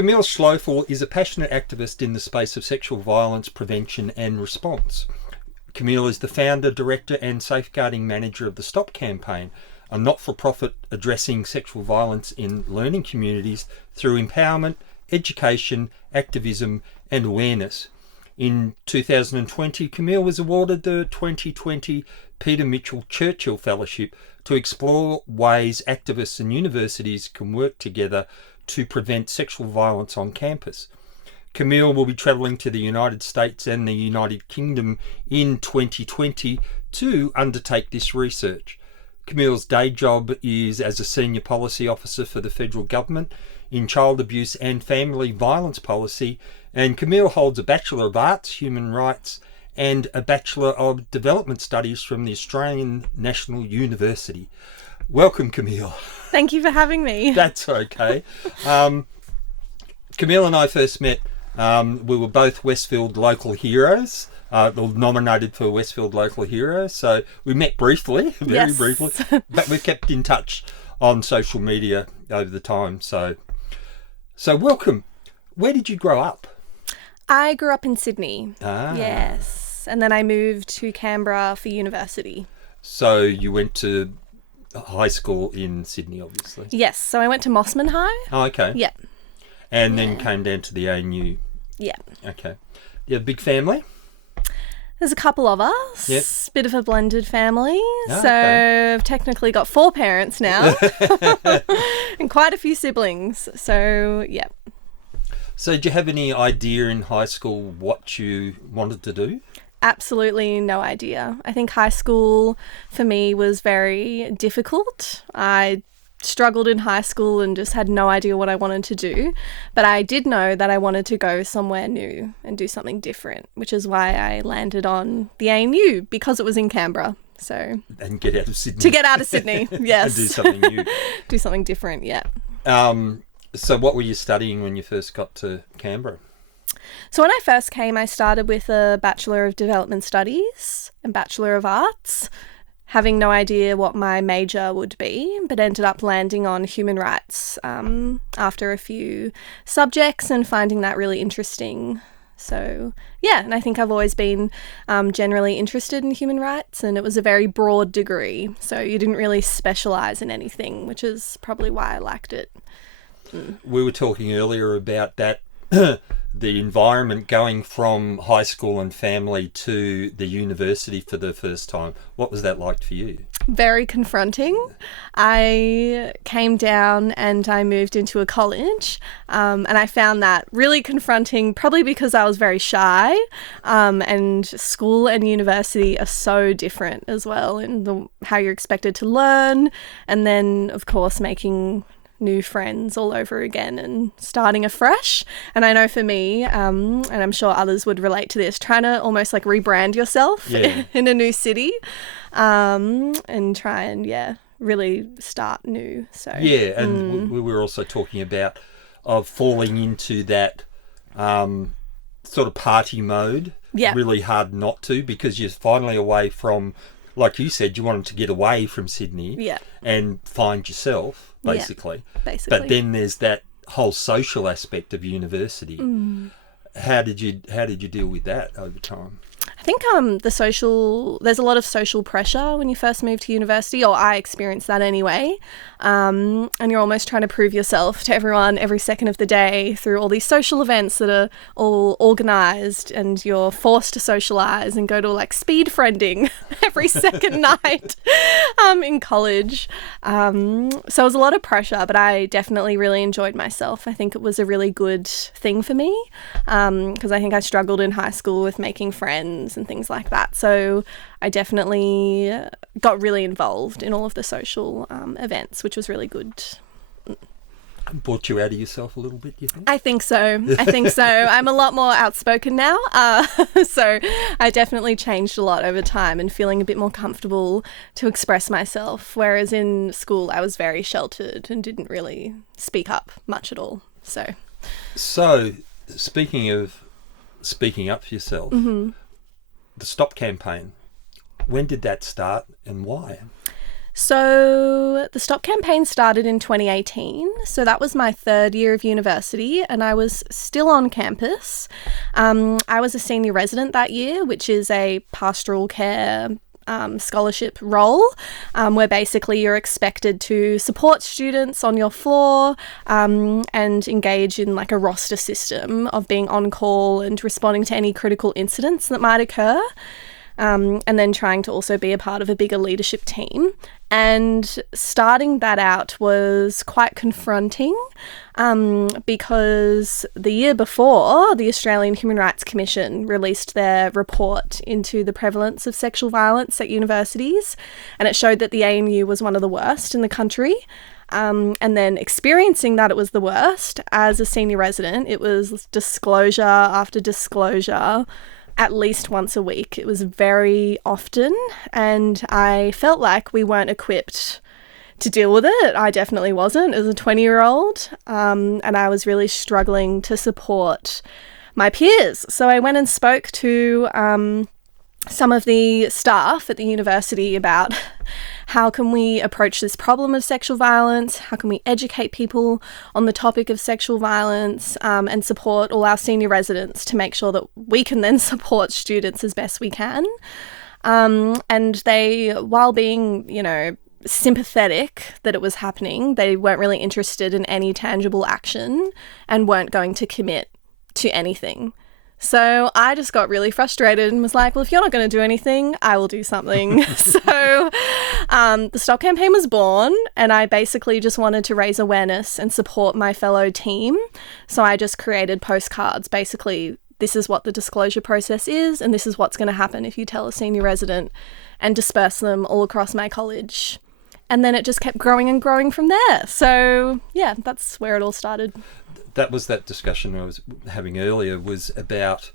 Camille Schloeffel is a passionate activist in the space of sexual violence prevention and response. Camille is the founder, director and safeguarding manager of the Stop campaign, a not-for-profit addressing sexual violence in learning communities through empowerment, education, activism and awareness. In 2020, Camille was awarded the 2020 Peter Mitchell Churchill Fellowship to explore ways activists and universities can work together to prevent sexual violence on campus. Camille will be travelling to the United States and the United Kingdom in 2020 to undertake this research. Camille's day job is as a senior policy officer for the federal government in child abuse and family violence policy, and Camille holds a Bachelor of Arts, Human Rights and a Bachelor of Development Studies from the Australian National University. Welcome, Camille. Thank you for having me. That's okay. Camille and I first met, we were both Westfield Local Heroes, nominated for Westfield Local Heroes. So we met briefly, very briefly, but we've kept in touch on social media over the time. So welcome. Where did you grow up? I grew up in Sydney. Ah. Yes. And then I moved to Canberra for university. So you went to high school in Sydney, obviously. Yes. So I went to Mossman High. Oh, okay. Yeah. And then came down to the ANU. Yeah. Okay. You have a big family? There's a couple of us. Yep. Bit of a blended family. Oh, so okay. I've technically got 4 parents now. And quite a few siblings. So, yeah. So did you have any idea in high school what you wanted to do? Absolutely no idea. I think high school for me was very difficult. I struggled in high school and just had no idea what I wanted to do. But I did know that I wanted to go somewhere new and do something different, which is why I landed on the ANU because it was in Canberra. So And get out of Sydney. to get out of Sydney, yes. And do something new. Do something different, yeah. So what were you studying when you first got to Canberra? So when I first came, I started with a Bachelor of Development Studies and Bachelor of Arts, having no idea what my major would be, but ended up landing on human rights after a few subjects and finding that really interesting. So, yeah, and I think I've always been generally interested in human rights, and it was a very broad degree, so you didn't really specialise in anything, which is probably why I liked it. We were talking earlier about that, the environment going from high school and family to the university for the first time. What was that like for you? Very confronting. I came down and I moved into a college and I found that really confronting, probably because I was very shy, and school and university are so different as well in how you're expected to learn, and then of course making new friends all over again and starting afresh. And I know for me, and I'm sure others would relate to this, trying to almost like rebrand yourself in a new city, and try and really start new. So and we were also talking about falling into that sort of party mode. Really hard not to, because you're finally away from, like you said, you wanted to get away from Sydney and find yourself, basically. But then there's that whole social aspect of university. How did you deal with that over time? I think there's a lot of social pressure when you first move to university, or I experienced that anyway. And you're almost trying to prove yourself to everyone every second of the day through all these social events that are all organised, and you're forced to socialise and go to like speed friending every second night in college. So it was a lot of pressure, but I definitely really enjoyed myself. I think it was a really good thing for me, because I think I struggled in high school with making friends and things like that. So I definitely got really involved in all of the social events, which was really good. Brought you out of yourself a little bit, you think? I think so. I'm a lot more outspoken now. So I definitely changed a lot over time and feeling a bit more comfortable to express myself. Whereas in school, I was very sheltered and didn't really speak up much at all. So speaking of speaking up for yourself, the Stop campaign, when did that start and why? So the Stop campaign started in 2018. So that was my third year of university and I was still on campus. I was a senior resident that year, which is a pastoral care scholarship role, where basically you're expected to support students on your floor and engage in like a roster system of being on call and responding to any critical incidents that might occur. And then trying to also be a part of a bigger leadership team. And starting that out was quite confronting because the year before, the Australian Human Rights Commission released their report into the prevalence of sexual violence at universities, and it showed that the ANU was one of the worst in the country. And then experiencing that it was the worst as a senior resident, it was disclosure after disclosure, at least once a week. It was very often, and I felt like we weren't equipped to deal with it. I definitely wasn't as a 20-year-old, and I was really struggling to support my peers. So I went and spoke to some of the staff at the university about how can we approach this problem of sexual violence, how can we educate people on the topic of sexual violence, and support all our senior residents to make sure that we can then support students as best we can. And they, while being, sympathetic that it was happening, they weren't really interested in any tangible action and weren't going to commit to anything. So I just got really frustrated and was like, well, if you're not going to do anything, I will do something. So the Stop campaign was born, and I basically just wanted to raise awareness and support my fellow team. So I just created postcards. Basically, this is what the disclosure process is, and this is what's going to happen if you tell a senior resident, and disperse them all across my college. And then it just kept growing and growing from there. So yeah, that's where it all started. That was that discussion I was having earlier, was about,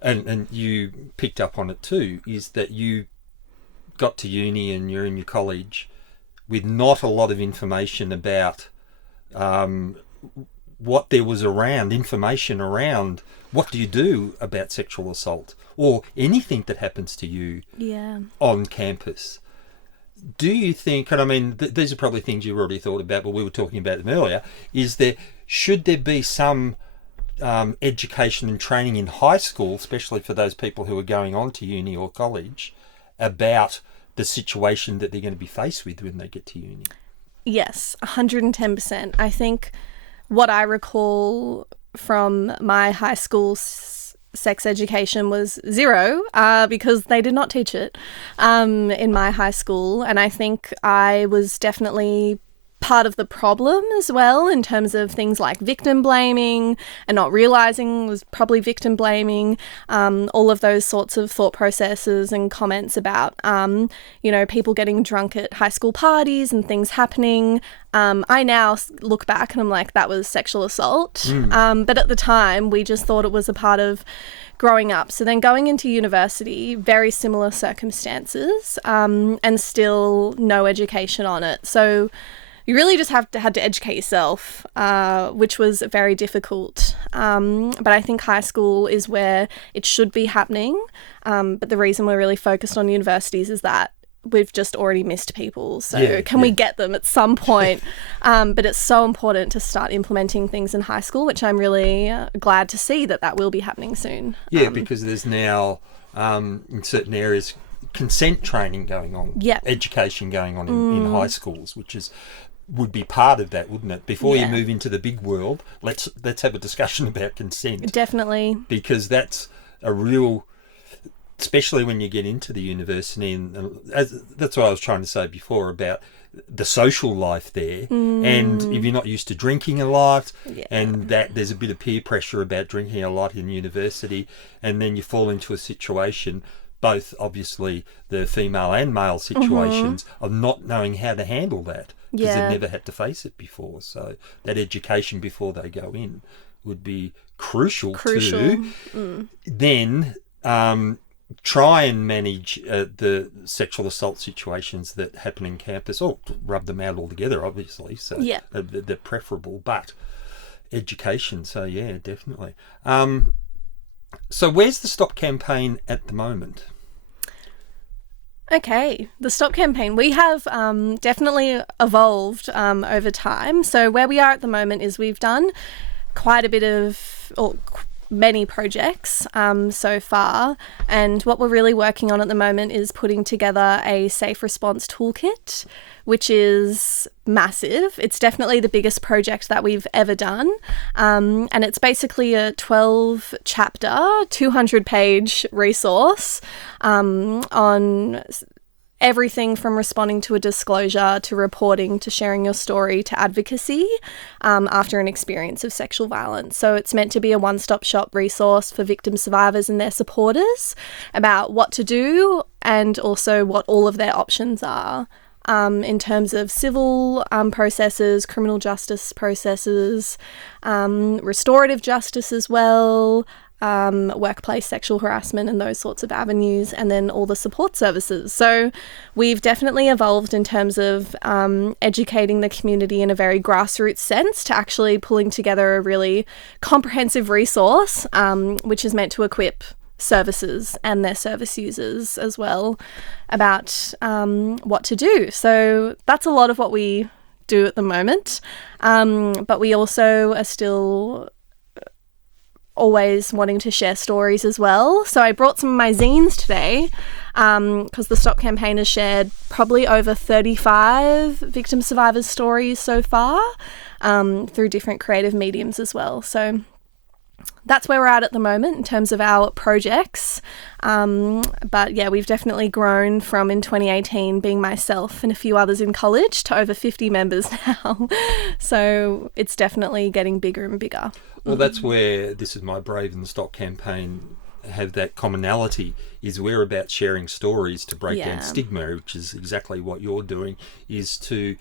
and you picked up on it too, is that you got to uni and you're in your college with not a lot of information about what there was around, information around what do you do about sexual assault or anything that happens to you on campus. Do you think, and I mean, these are probably things you've already thought about, but we were talking about them earlier, should there be some education and training in high school, especially for those people who are going on to uni or college, about the situation that they're going to be faced with when they get to uni? Yes, 110%. I think what I recall from my high school sex education was zero, because they did not teach it in my high school. And I think I was definitely part of the problem as well, in terms of things like victim blaming and not realizing was probably victim blaming, all of those sorts of thought processes and comments about, people getting drunk at high school parties and things happening. I now look back and I'm like, that was sexual assault. But at the time, we just thought it was a part of growing up. So then going into university, very similar circumstances, and still no education on it. So you really just had to educate yourself, which was very difficult. But I think high school is where it should be happening. But the reason we're really focused on universities is that we've just already missed people. So can we get them at some point? But it's so important to start implementing things in high school, which I'm really glad to see that will be happening soon. Because there's now, in certain areas, consent training going on, education going on in high schools, which would be part of that, wouldn't it? Before you move into the big world, let's have a discussion about consent. Definitely. Because that's a real, especially when you get into the university, and that's what I was trying to say before about the social life there. And if you're not used to drinking a lot, and that there's a bit of peer pressure about drinking a lot in university, and then you fall into a situation, both obviously the female and male situations, of not knowing how to handle that, because they've never had to face it before. So that education before they go in would be crucial. To then try and manage the sexual assault situations that happen in campus, or rub them out altogether, obviously. So they're preferable, but education. So definitely. So where's the Stop campaign at the moment? Okay, the Stop campaign. We have definitely evolved over time. So where we are at the moment is we've done quite a bit of, or many projects so far, and what we're really working on at the moment is putting together a safe response toolkit, which is massive. It's definitely the biggest project that we've ever done, and it's basically a 12-chapter, 200-page resource on everything from responding to a disclosure to reporting to sharing your story to advocacy after an experience of sexual violence. So it's meant to be a one-stop shop resource for victim survivors and their supporters about what to do and also what all of their options are in terms of civil processes, criminal justice processes, restorative justice as well, workplace sexual harassment and those sorts of avenues, and then all the support services. So we've definitely evolved in terms of educating the community in a very grassroots sense to actually pulling together a really comprehensive resource, which is meant to equip services and their service users as well about what to do. So that's a lot of what we do at the moment, but we also are still always wanting to share stories as well. So I brought some of my zines today because the Stop campaign has shared probably over 35 victim survivors' stories so far through different creative mediums as well. So that's where we're at the moment in terms of our projects. But yeah, we've definitely grown from in 2018 being myself and a few others in college to over 50 members now. So it's definitely getting bigger and bigger. Well, that's where This Is My Brave and the Stop campaign have that commonality, is we're about sharing stories to break down stigma, which is exactly what you're doing, is to,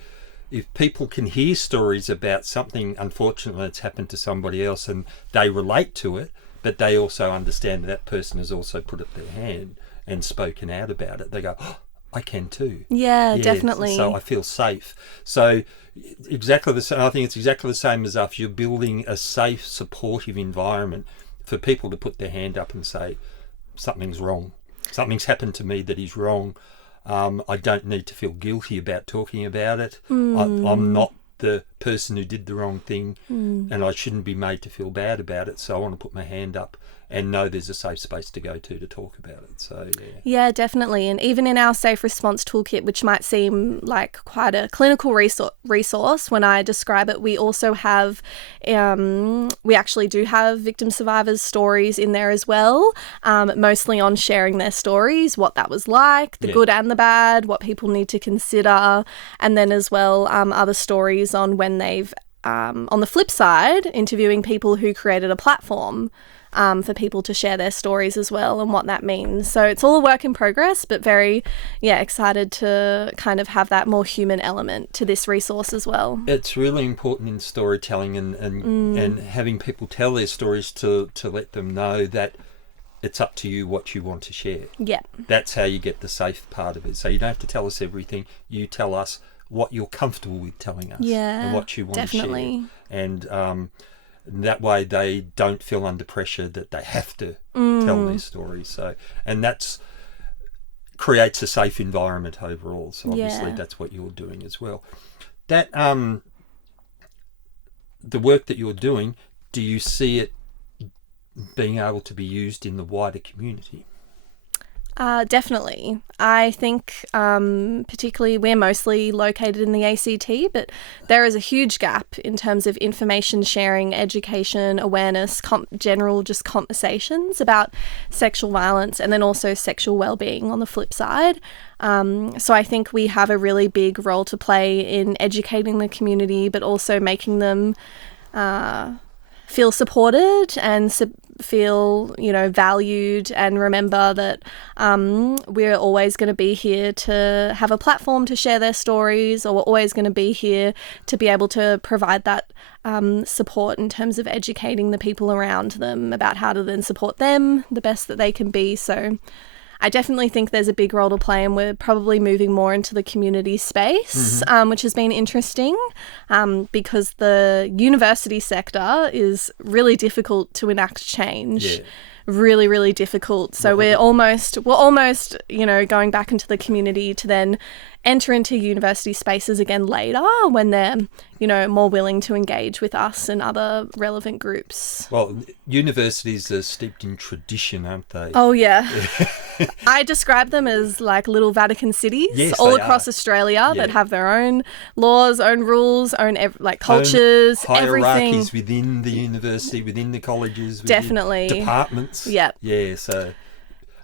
if people can hear stories about something unfortunate that's happened to somebody else and they relate to it, but they also understand that person has also put up their hand and spoken out about it, they go, oh, I can too. Yeah, definitely. So I feel safe. So exactly the same. I think it's exactly the same as if you're building a safe, supportive environment for people to put their hand up and say, something's wrong. Something's happened to me that is wrong. I don't need to feel guilty about talking about it. I'm not the person who did the wrong thing, and I shouldn't be made to feel bad about it. So I want to put my hand up and know there's a safe space to go to talk about it. So yeah, definitely. And even in our safe response toolkit, which might seem like quite a clinical resource when I describe it, we also have we actually do have victim survivors' stories in there as well, mostly on sharing their stories, what that was like, the good and the bad, what people need to consider, and then as well other stories on when they've on the flip side interviewing people who created a platform for people to share their stories as well and what that means. So it's all a work in progress, but very, excited to kind of have that more human element to this resource as well. It's really important in storytelling and having people tell their stories to let them know that it's up to you what you want to share. Yeah. That's how you get the safe part of it. So you don't have to tell us everything. You tell us what you're comfortable with telling us and what you want to share. And that way they don't feel under pressure that they have to tell their story. So, and that's creates a safe environment overall. So obviously that's what you're doing as well. That the work that you're doing, do you see it being able to be used in the wider community? Definitely. I think particularly we're mostly located in the ACT, but there is a huge gap in terms of information sharing, education, awareness, general just conversations about sexual violence, and then also sexual well-being on the flip side. So I think we have a really big role to play in educating the community, but also making them feel supported and feel, valued, and remember that we're always going to be here to have a platform to share their stories, or we're always going to be here to be able to provide that support in terms of educating the people around them about how to then support them the best that they can be. So I definitely think there's a big role to play, and we're probably moving more into the community space, which has been interesting because the university sector is really difficult to enact change. really, really difficult. So we're almost, going back into the community to then enter into university spaces again later when they're, more willing to engage with us and other relevant groups. Well, universities are steeped in tradition, aren't they? Oh, yeah. I describe them as like little Vatican cities all across Australia that have their own laws, own rules, own cultures, hierarchies everything. within the university, within the colleges, within Definitely. departments. Yeah. Yeah, so,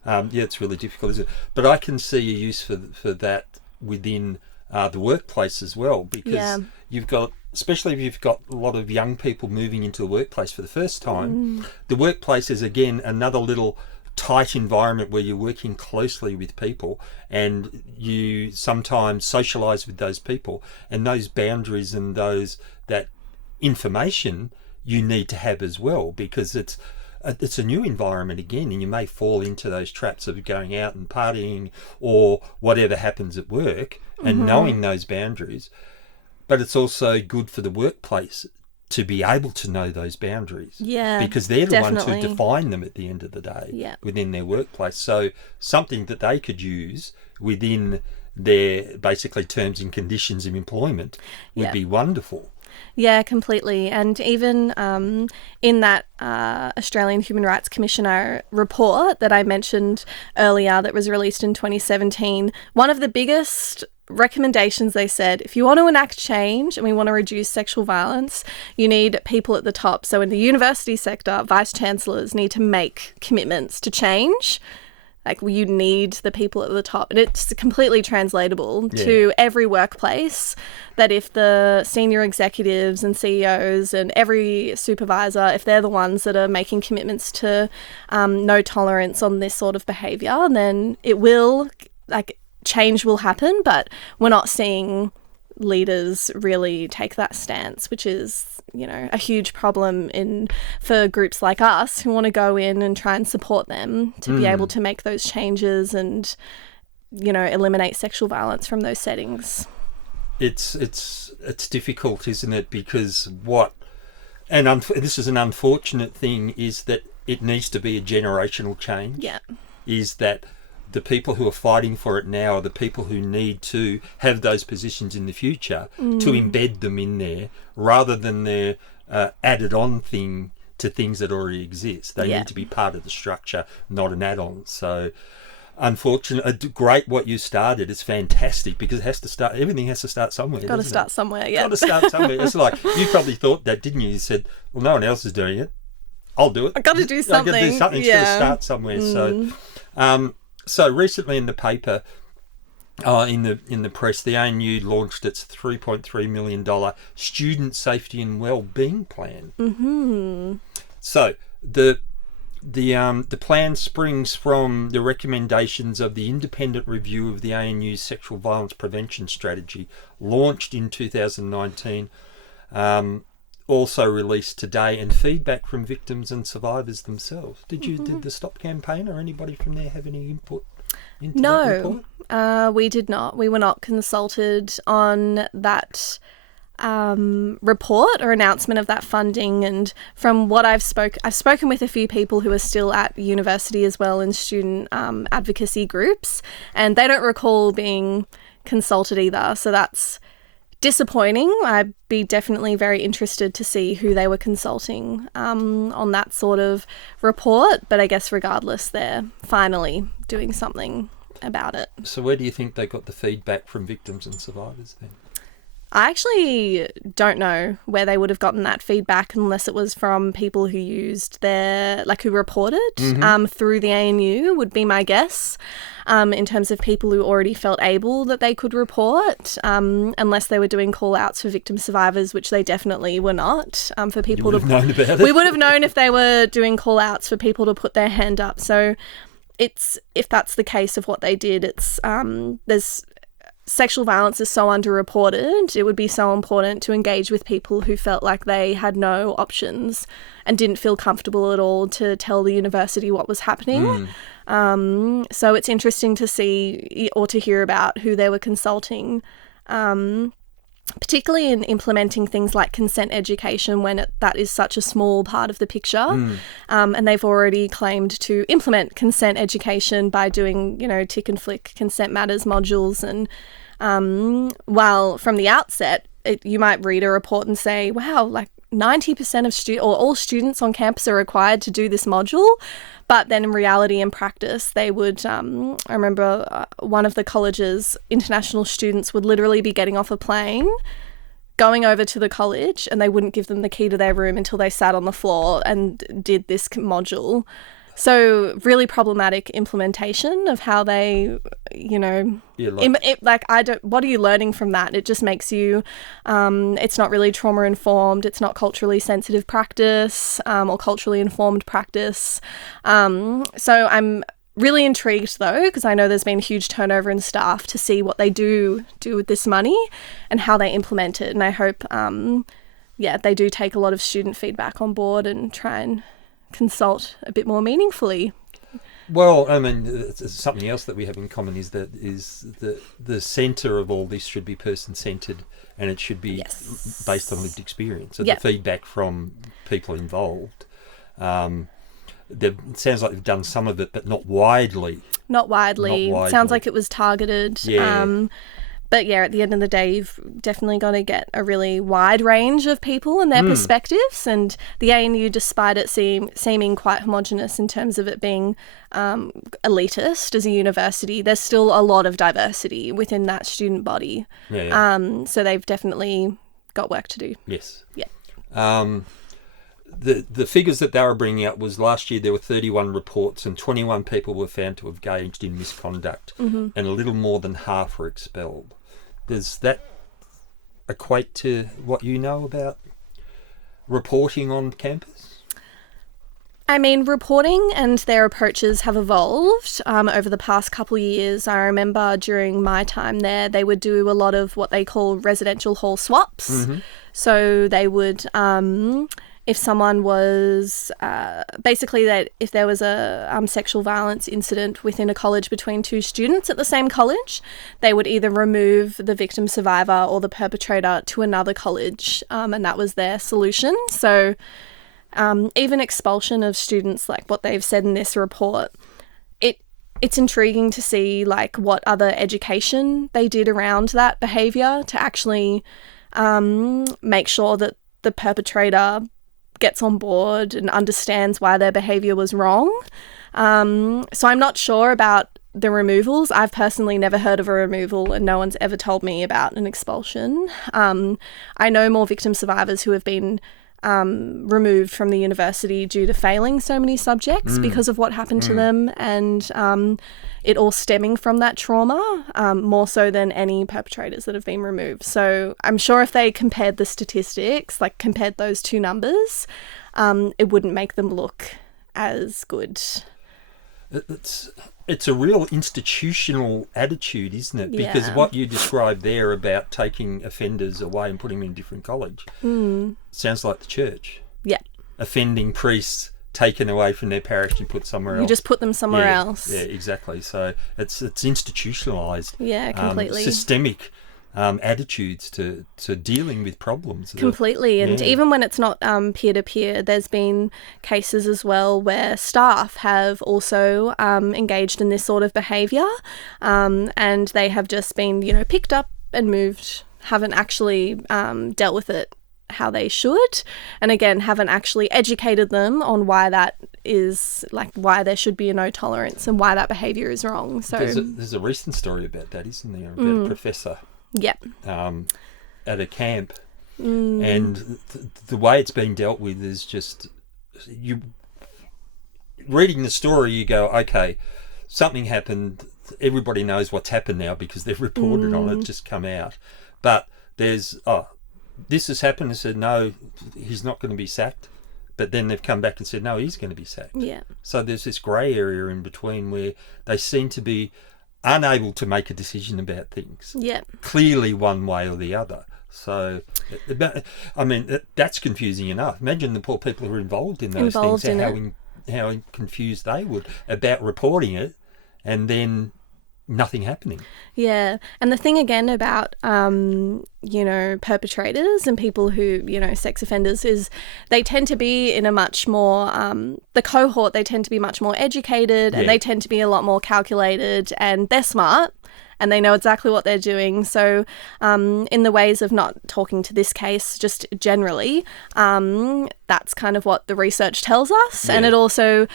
it's really difficult, isn't it? But I can see a use for that within the workplace as well, because you've got, especially if you've got a lot of young people moving into the workplace for the first time, the workplace is again another little tight environment where you're working closely with people and you sometimes socialise with those people, and those boundaries and that information you need to have as well, because it's a new environment again, and you may fall into those traps of going out and partying or whatever happens at work, and knowing those boundaries. But it's also good for the workplace to be able to know those boundaries. Yeah, because they're the ones who define them at the end of the day within their workplace. So something that they could use within their basically terms and conditions of employment would be wonderful. Yeah, completely. And even in that Australian Human Rights Commissioner report that I mentioned earlier that was released in 2017, one of the biggest recommendations they said, if you want to enact change and we want to reduce sexual violence, you need people at the top. So in the university sector, vice chancellors need to make commitments to change. Like, you need the people at the top. And it's completely translatable to every workplace, that if the senior executives and CEOs and every supervisor, if they're the ones that are making commitments to no tolerance on this sort of behaviour, then it will, change will happen. But we're not seeing leaders really take that stance, which is, a huge problem for groups like us who want to go in and try and support them to be able to make those changes and, eliminate sexual violence from those settings. It's difficult, isn't it? Because this is an unfortunate thing, is that it needs to be a generational change. Yeah. Is that the people who are fighting for it now are the people who need to have those positions in the future to embed them in there, rather than their added on thing to things that already exist. They need to be part of the structure, not an add-on. So unfortunately, great what you started. It's fantastic, because it has to start. Everything has to start somewhere. Got to start somewhere. Yeah. Got to start somewhere. It's like, you probably thought that, didn't you? You said, well, no one else is doing it. I'll do it. I've got to do something. I've got to do something. It's got to start somewhere. So recently in the paper, in the press, the ANU launched its $3.3 million student safety and wellbeing plan. So the plan springs from the recommendations of the independent review of the ANU's sexual violence prevention strategy, launched in 2019. Also released today, and feedback from victims and survivors themselves. Did the Stop campaign or anybody from there have any input into that report? We did not. We were not consulted on that report or announcement of that funding. And from what I've spoken with a few people who are still at university as well, in student advocacy groups, and they don't recall being consulted either. So that's disappointing. I'd be definitely very interested to see who they were consulting on that sort of report. But I guess regardless, they're finally doing something about it. So where do you think they got the feedback from victims and survivors then? I actually don't know where they would have gotten that feedback, unless it was from people who used who reported through the ANU, would be my guess. In terms of people who already felt able that they could report, unless they were doing call-outs for victim survivors, which they definitely were not. For people you would have known about it. We would have known if they were doing call-outs for people to put their hand up. So if that's the case of what they did, it's sexual violence is so underreported. It would be so important to engage with people who felt like they had no options and didn't feel comfortable at all to tell the university what was happening. So it's interesting to see or to hear about who they were consulting. particularly in implementing things like consent education when that is such a small part of the picture. And they've already claimed to implement consent education by doing, tick and flick consent matters modules. And while from the outset, you might read a report and say, wow, like 90% of all students on campus are required to do this module. But then in reality and practice, they would, I remember one of the college's international students would literally be getting off a plane, going over to the college, and they wouldn't give them the key to their room until they sat on the floor and did this module. So really problematic implementation of how they, what are you learning from that? It just makes you, it's not really trauma informed. It's not culturally sensitive practice or culturally informed practice. So I'm really intrigued though, because I know there's been huge turnover in staff to see what they do with this money and how they implement it. And I hope, they do take a lot of student feedback on board and try and consult a bit more meaningfully. Well, I mean, something else that we have in common is that the centre of all this should be person-centred, and it should be based on lived experience. So the feedback from people involved, it sounds like they've done some of it, but not widely. Not widely. Sounds like it was targeted. Yeah. But at the end of the day, you've definitely got to get a really wide range of people and their perspectives. And the ANU, despite it seeming quite homogenous in terms of it being elitist as a university, there's still a lot of diversity within that student body. So they've definitely got work to do. Yes. Yeah. The figures that they were bringing up was last year there were 31 reports and 21 people were found to have engaged in misconduct, and a little more than half were expelled. Does that equate to what you know about reporting on campus? I mean, reporting and their approaches have evolved over the past couple of years. I remember during my time there, they would do a lot of what they call residential hall swaps. So they would... if someone was if there was a sexual violence incident within a college between two students at the same college, they would either remove the victim survivor or the perpetrator to another college, and that was their solution. So even expulsion of students, like what they've said in this report, it's intriguing to see like what other education they did around that behaviour to actually make sure that the perpetrator gets on board and understands why their behaviour was wrong. So I'm not sure about the removals. I've personally never heard of a removal and no one's ever told me about an expulsion. I know more victim survivors who have been removed from the university due to failing so many subjects because of what happened to them, and it all stemming from that trauma, more so than any perpetrators that have been removed. So I'm sure if they compared the statistics, like compared those two numbers, it wouldn't make them look as good. It's a real institutional attitude, isn't it? Because what you described there about taking offenders away and putting them in a different college sounds like the church. Yeah. Offending priests taken away from their parish and put somewhere else. You just put them somewhere else. Yeah, exactly. So it's institutionalised. Yeah, completely. Systemic attitudes to dealing with problems. Completely. And even when it's not peer-to-peer, there's been cases as well where staff have also engaged in this sort of behaviour, and they have just been, picked up and moved, haven't actually dealt with it how they should, and again haven't actually educated them on why that is, like why there should be a no tolerance and why that behaviour is wrong. So there's a recent story about that, isn't there? About a professor at a camp, and the way it's been dealt with is just, you reading the story, you go, okay, something happened, everybody knows what's happened now because they've reported on it, just come out, but there's this has happened, and said no, he's not going to be sacked, but then they've come back and said no, he's going to be sacked. So there's this grey area in between where they seem to be unable to make a decision about things clearly one way or the other. So I mean, that's confusing enough. Imagine the poor people who are involved in those things, how confused they would about reporting it, and then nothing happening. Yeah. And the thing again about, perpetrators and people who, sex offenders is they tend to be in a much more, the cohort, they tend to be much more educated and they tend to be a lot more calculated and they're smart. And they know exactly what they're doing. So in the ways of not talking to this case, just generally, that's kind of what the research tells us. Yeah. And it also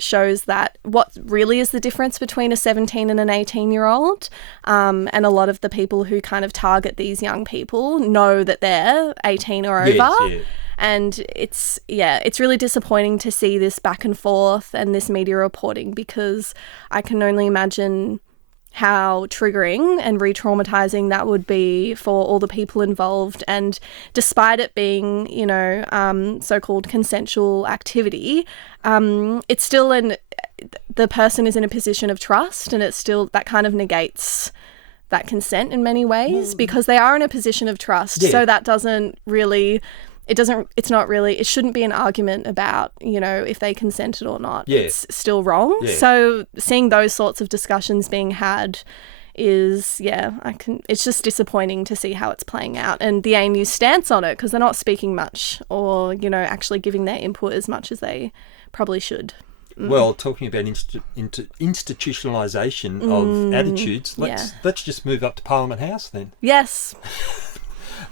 shows that what really is the difference between a 17 and an 18-year-old. And a lot of the people who kind of target these young people know that they're 18 or over. Yes, yeah. And it's really disappointing to see this back and forth and this media reporting, because I can only imagine how triggering and re-traumatizing that would be for all the people involved. And despite it being, so-called consensual activity, it's still the person is in a position of trust, and it's still, that kind of negates that consent in many ways, because they are in a position of trust. Yeah. So that doesn't really... it shouldn't be an argument about, if they consented or not. Yeah. It's still wrong. Yeah. So seeing those sorts of discussions being had is, it's just disappointing to see how it's playing out, and the ANU's stance on it, because they're not speaking much or, actually giving their input as much as they probably should. Well, talking about institutionalisation of attitudes, let's just move up to Parliament House then. Yes.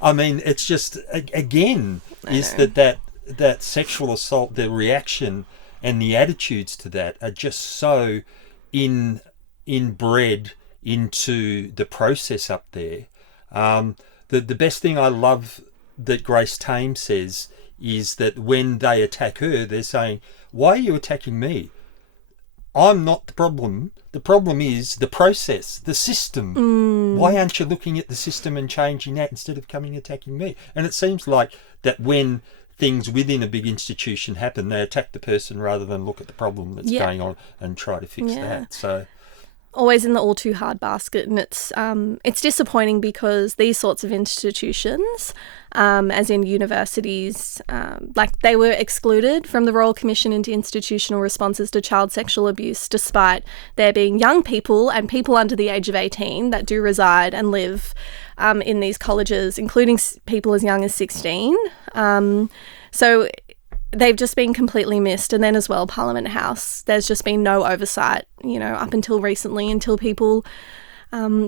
I mean, it's just, again, that sexual assault, the reaction and the attitudes to that are just so inbred into the process up there. The best thing I love that Grace Tame says is that when they attack her, they're saying, why are you attacking me? I'm not the problem. The problem is the process, the system. Why aren't you looking at the system and changing that instead of coming attacking me? And it seems like that when things within a big institution happen, they attack the person rather than look at the problem that's going on and try to fix that. So always in the all too hard basket, and it's disappointing because these sorts of institutions, as in universities, they were excluded from the Royal Commission into Institutional Responses to Child Sexual Abuse, despite there being young people and people under the age of 18 that do reside and live in these colleges, including people as young as 16. So they've just been completely missed. And then as well, Parliament House, there's just been no oversight, up until recently, until people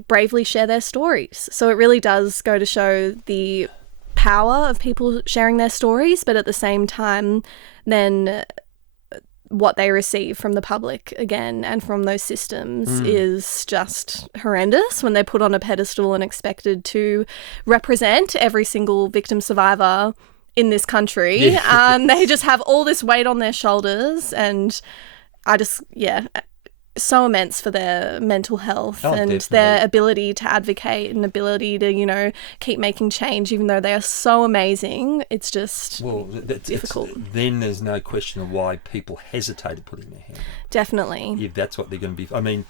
bravely share their stories. So it really does go to show the power of people sharing their stories, but at the same time, then what they receive from the public again and from those systems is just horrendous when they're put on a pedestal and expected to represent every single victim survivor in this country. They just have all this weight on their shoulders, and I just, so immense for their mental health and definitely their ability to advocate and ability to, keep making change, even though they are so amazing. It's just difficult. Then there's no question of why people hesitated putting their hand up. Definitely. If that's what they're going to be. I mean,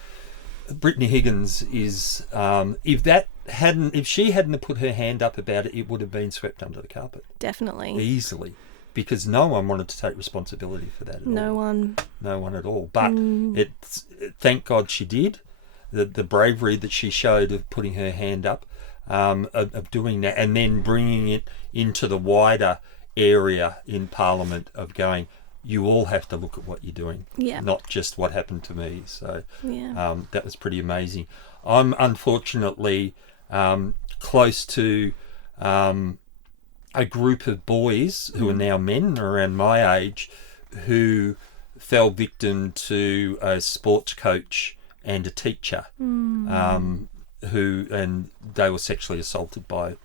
Brittany Higgins is, if she hadn't put her hand up about it, it would have been swept under the carpet. Definitely. Easily. Because no one wanted to take responsibility for that at all. No one at all. But thank God she did. The bravery that she showed of putting her hand up, of doing that, and then bringing it into the wider area in Parliament of going, you all have to look at what you're doing, not just what happened to me. So that was pretty amazing. I'm unfortunately close to a group of boys who are now men around my age who fell victim to a sports coach and a teacher and they were sexually assaulted by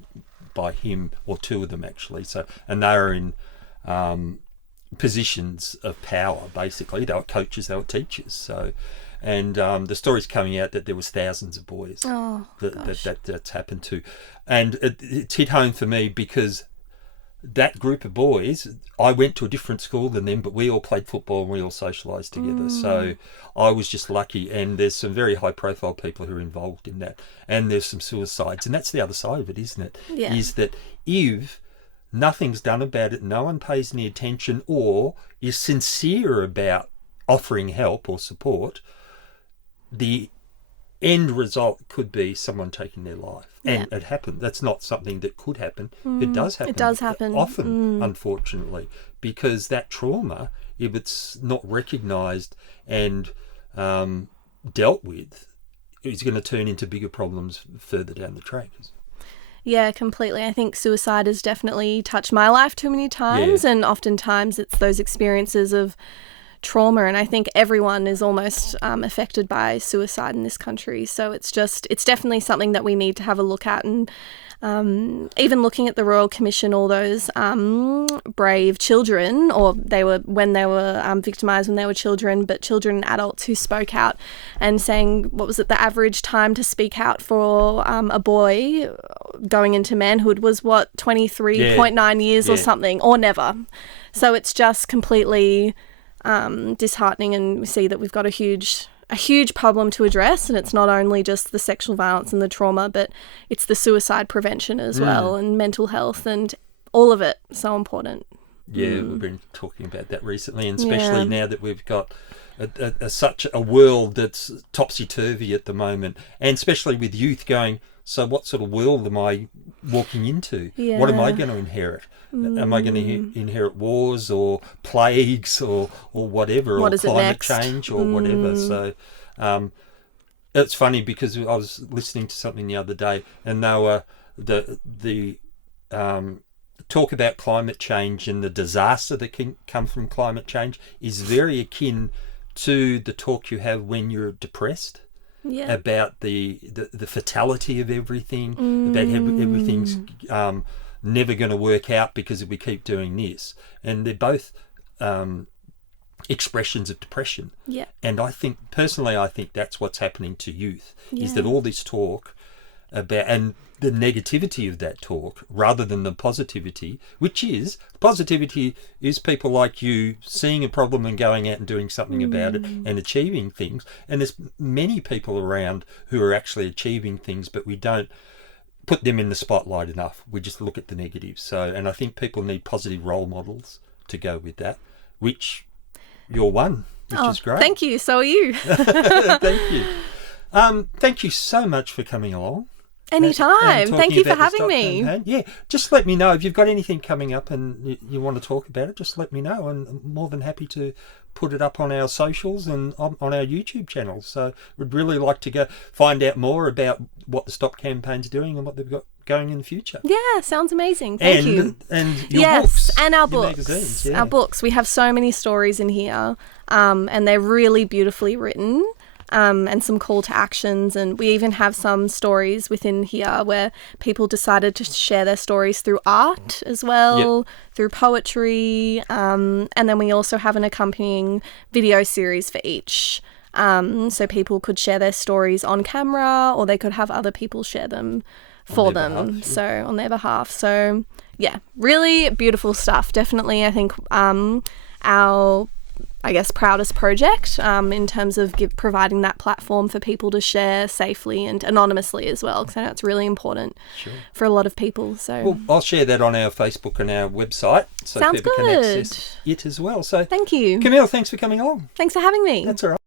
him, or two of them actually. So, and they were in positions of power, basically. They were coaches, they were teachers. So, and the story's coming out that there was thousands of boys that's happened to. And it's hit home for me because that group of boys, I went to a different school than them, but we all played football and we all socialised together. So I was just lucky. And there's some very high profile people who are involved in that. And there's some suicides. And that's the other side of it, isn't it? Yeah. Is that if nothing's done about it, no one pays any attention or is sincere about offering help or support, the end result could be someone taking their life. And it happened. That's not something that could happen. It does happen. It does happen. Often, unfortunately, because that trauma, if it's not recognised and dealt with, is going to turn into bigger problems further down the track. Yeah, completely. I think suicide has definitely touched my life too many times, and oftentimes it's those experiences of trauma, and I think everyone is almost affected by suicide in this country. So it's definitely something that we need to have a look at. And even looking at the Royal Commission, all those brave children, or they were victimised when they were children, but children and adults who spoke out and saying, what was it, the average time to speak out for a boy going into manhood was 23.9 years or something, or never. So it's just completely disheartening, and we see that we've got a huge problem to address, and it's not only just the sexual violence and the trauma, but it's the suicide prevention as well, and mental health, and all of it. So important. We've been talking about that recently, and especially now that we've got such a world that's topsy-turvy at the moment, and especially with youth going, so what sort of world am I walking into? What am I going to inherit? Am I going to inherit wars or plagues or whatever, or climate change or whatever? So it's funny because I was listening to something the other day, and they were the talk about climate change and the disaster that can come from climate change is very akin to the talk you have when you're depressed. About the fatality of everything, about everything's never going to work out because if we keep doing this. And they're both expressions of depression. And I think that's what's happening to youth, is that all this talk about, and the negativity of that talk rather than the positivity, which is positivity is people like you seeing a problem and going out and doing something about it and achieving things. And there's many people around who are actually achieving things, but we don't put them in the spotlight enough. We just look at the negatives. So, and I think people need positive role models to go with that, which you're one, which is great. Thank you. So are you. Thank you. Thank you so much for coming along. Anytime. Thank you for having me. Yeah, just let me know if you've got anything coming up and you want to talk about it. Just let me know, and I'm more than happy to put it up on our socials and on our YouTube channel. So we'd really like to go find out more about what the Stop campaign's doing and what they've got going in the future. Yeah, sounds amazing. Thank you. And your books. And our books. Magazines, Our books. We have so many stories in here, and they're really beautifully written. And some call to actions, and we even have some stories within here where people decided to share their stories through art as well, through poetry, and then we also have an accompanying video series for each, so people could share their stories on camera, or they could have other people share them for them, so on their behalf. So yeah, really beautiful stuff. Definitely, I think our proudest project in terms of providing that platform for people to share safely and anonymously as well, because I know it's really important for a lot of people. So well, I'll share that on our Facebook and our website so people can access it as well. So thank you. Camille, thanks for coming along. Thanks for having me. That's all right.